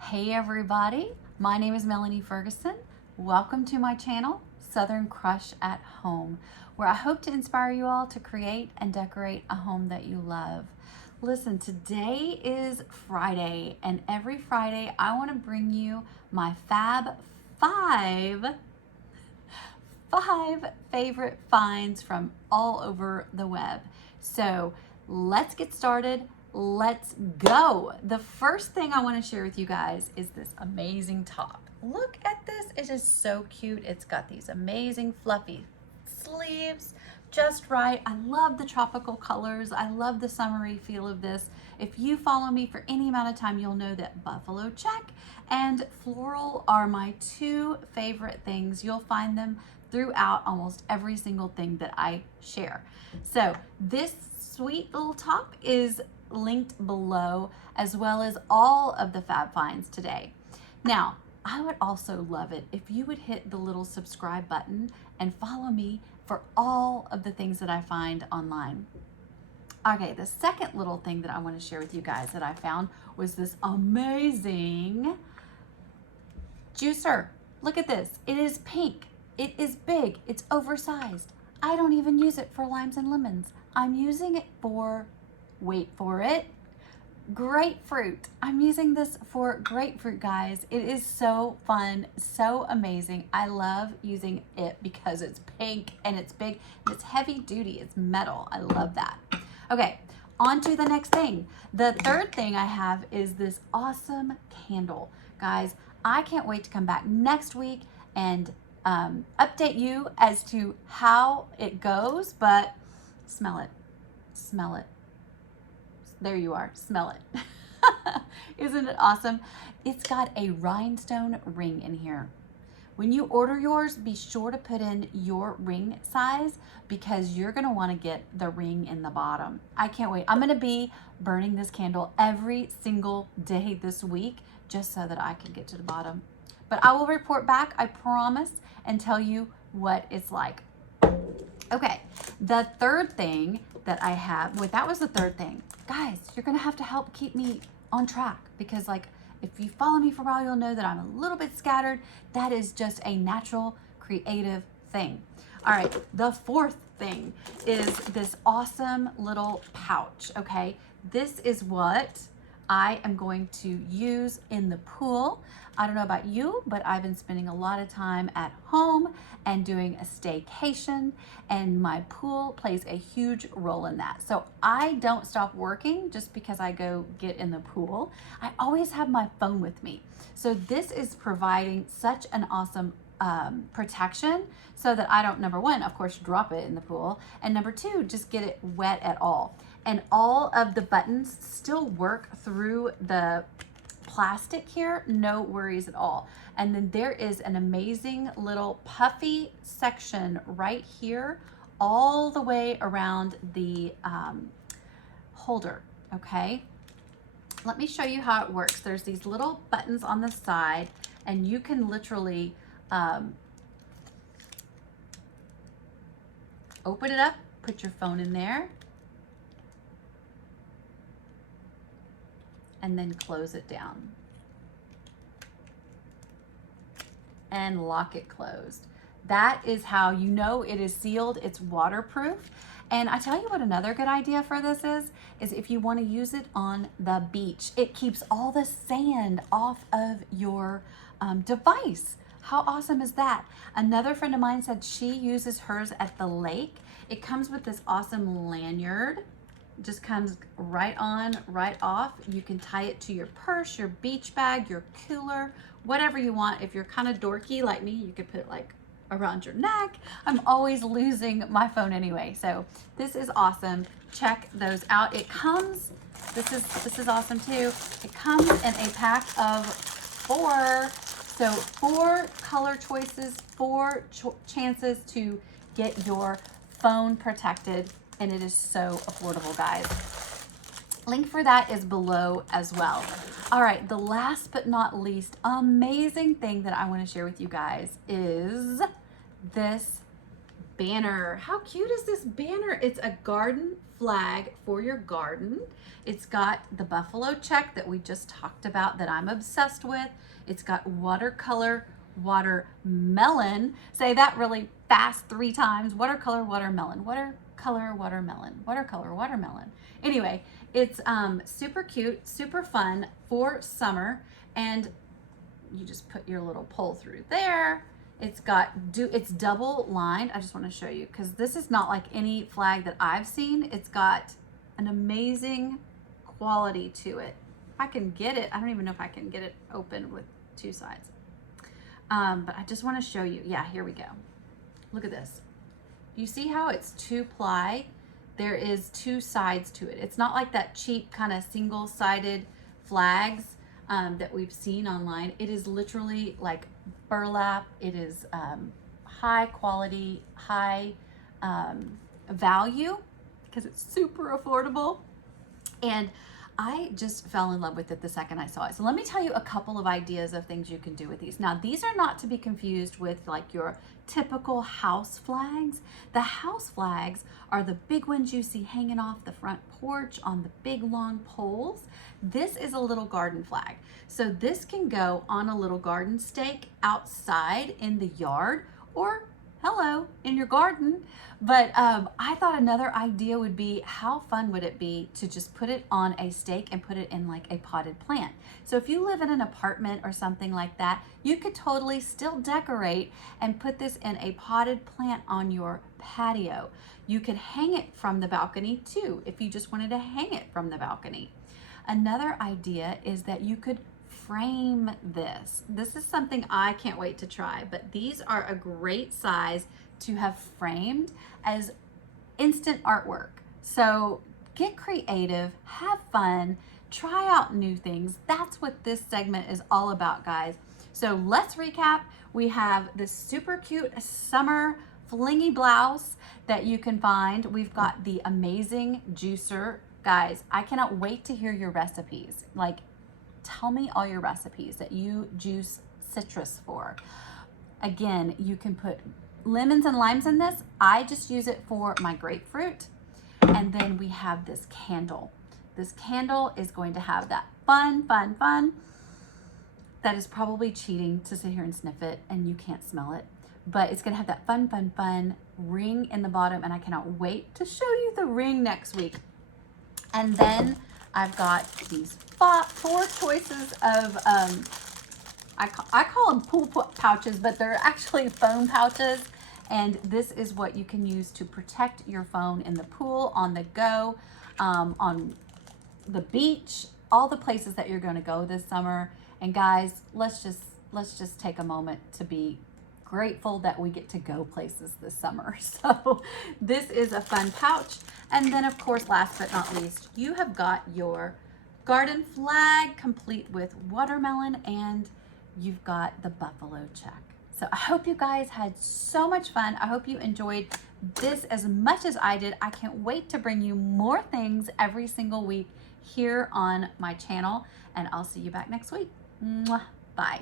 Hey everybody, my name is Melanie Ferguson. Welcome to my channel, Southern Crush at Home, where I hope to inspire you all to create and decorate a home that you love. Listen, today is Friday, and every Friday I want to bring you my five favorite finds from all over the web. So let's get started. Let's go. The first thing I want to share with you guys is this amazing top. Look at this. It is so cute. It's got these amazing fluffy sleeves, just right. I love the tropical colors. I love the summery feel of this. If you follow me for any amount of time, you'll know that buffalo check and floral are my two favorite things. You'll find them throughout almost every single thing that I share. So this sweet little top is linked below, as well as all of the fab finds today. Now, I would also love it if you would hit the little subscribe button and follow me for all of the things that I find online. Okay, the second little thing that I want to share with you guys that I found was this amazing juicer. Look at this. It is pink. It is big. It's oversized. I don't even use it for limes and lemons. I'm using it for, wait for it, grapefruit. I'm using this for grapefruit, guys. It is so fun, so amazing. I love using it because it's pink and it's big and it's heavy duty. It's metal. I love that. Okay, on to the next thing. The third thing I have is this awesome candle. Guys, I can't wait to come back next week and update you as to how it goes, but smell it. Smell it. There you are. Smell it. Isn't it awesome? It's got a rhinestone ring in here. When you order yours, be sure to put in your ring size because you're going to want to get the ring in the bottom. I can't wait. I'm going to be burning this candle every single day this week just so that I can get to the bottom. But I will report back, I promise, and tell you what it's like. Okay, the third thing that I have, wait, that was the third thing. Guys, you're gonna have to help keep me on track because if you follow me for a while, you'll know that I'm a little bit scattered. That is just a natural, creative thing. All right, the fourth thing is this awesome little pouch, okay? This is what I am going to use in the pool. I don't know about you, but I've been spending a lot of time at home and doing a staycation, and my pool plays a huge role in that. So I don't stop working just because I go get in the pool. I always have my phone with me. So this is providing such an awesome protection so that I don't, number one, of course, drop it in the pool, and number two, just get it wet at all. And all of the buttons still work through the plastic here, no worries at all. And then there is an amazing little puffy section right here all the way around the holder, okay? Let me show you how it works. There's these little buttons on the side, and you can literally open it up, put your phone in there, and then close it down and lock it closed. That is how you know it is sealed. It's waterproof. And I tell you what, another good idea for this is if you want to use it on the beach. It keeps all the sand off of your device. How awesome is that? Another friend of mine said she uses hers at the lake. It comes with this awesome lanyard. Just comes right on, right off. You can tie it to your purse, your beach bag, your cooler, whatever you want. If you're kind of dorky like me, you could put it like around your neck. I'm always losing my phone anyway. So this is awesome. Check those out. It comes, this is awesome too. It comes in a pack of 4. So 4 color choices, 4 chances to get your phone protected. And it is so affordable, guys. Link for that is below as well. All right, the last but not least amazing thing that I want to share with you guys is this banner. How cute is this banner? It's a garden flag for your garden. It's got the buffalo check that we just talked about that I'm obsessed with. It's got watercolor watermelon. Say that really fast 3 times. Watercolor watermelon. Watercolor watermelon. Watercolor watermelon. Anyway, it's super cute, super fun for summer, and you just put your little pole through there. It's double lined. I just want to show you because this is not like any flag that I've seen. It's got an amazing quality to it. If I can get it, I don't even know if I can get it open with 2 sides. But I just want to show you. Yeah, here we go. Look at this. You see how it's 2-ply? There is 2 sides to it. It's not like that cheap kind of single-sided flags that we've seen online. It is literally like burlap. It is high quality, high value because it's super affordable. And I just fell in love with it the second I saw it. So let me tell you a couple of ideas of things you can do with these. Now, these are not to be confused with like your typical house flags. The house flags are the big ones you see hanging off the front porch on the big long poles. This is a little garden flag. So this can go on a little garden stake outside in the yard or in your garden. But I thought another idea would be, how fun would it be to just put it on a stake and put it in like a potted plant? So if you live in an apartment or something like that, you could totally still decorate and put this in a potted plant on your patio. You could hang it from the balcony too, if you just wanted to hang it from the balcony. Another idea is that you could frame this. This is something I can't wait to try, but these are a great size to have framed as instant artwork. So get creative, have fun, try out new things. That's what this segment is all about, guys. So let's recap. We have this super cute summer flingy blouse that you can find. We've got the amazing juicer. Guys, I cannot wait to hear your recipes. Like, tell me all your recipes that you juice citrus for. Again, you can put lemons and limes in this. I just use it for my grapefruit. And then we have this candle. This candle is going to have that fun. That is probably cheating to sit here and sniff it and you can't smell it. But it's gonna have that fun ring in the bottom, and I cannot wait to show you the ring next week. And then I've got these 4 choices of, I call them pool pouches, but they're actually phone pouches. And this is what you can use to protect your phone in the pool, on the go, on the beach, all the places that you're gonna go this summer. And guys, let's just take a moment to be grateful that we get to go places this summer. So this is a fun pouch. And then of course, last but not least, you have got your garden flag complete with watermelon, and you've got the buffalo check. So I hope you guys had so much fun. I hope you enjoyed this as much as I did. I can't wait to bring you more things every single week here on my channel, and I'll see you back next week. Mwah. Bye.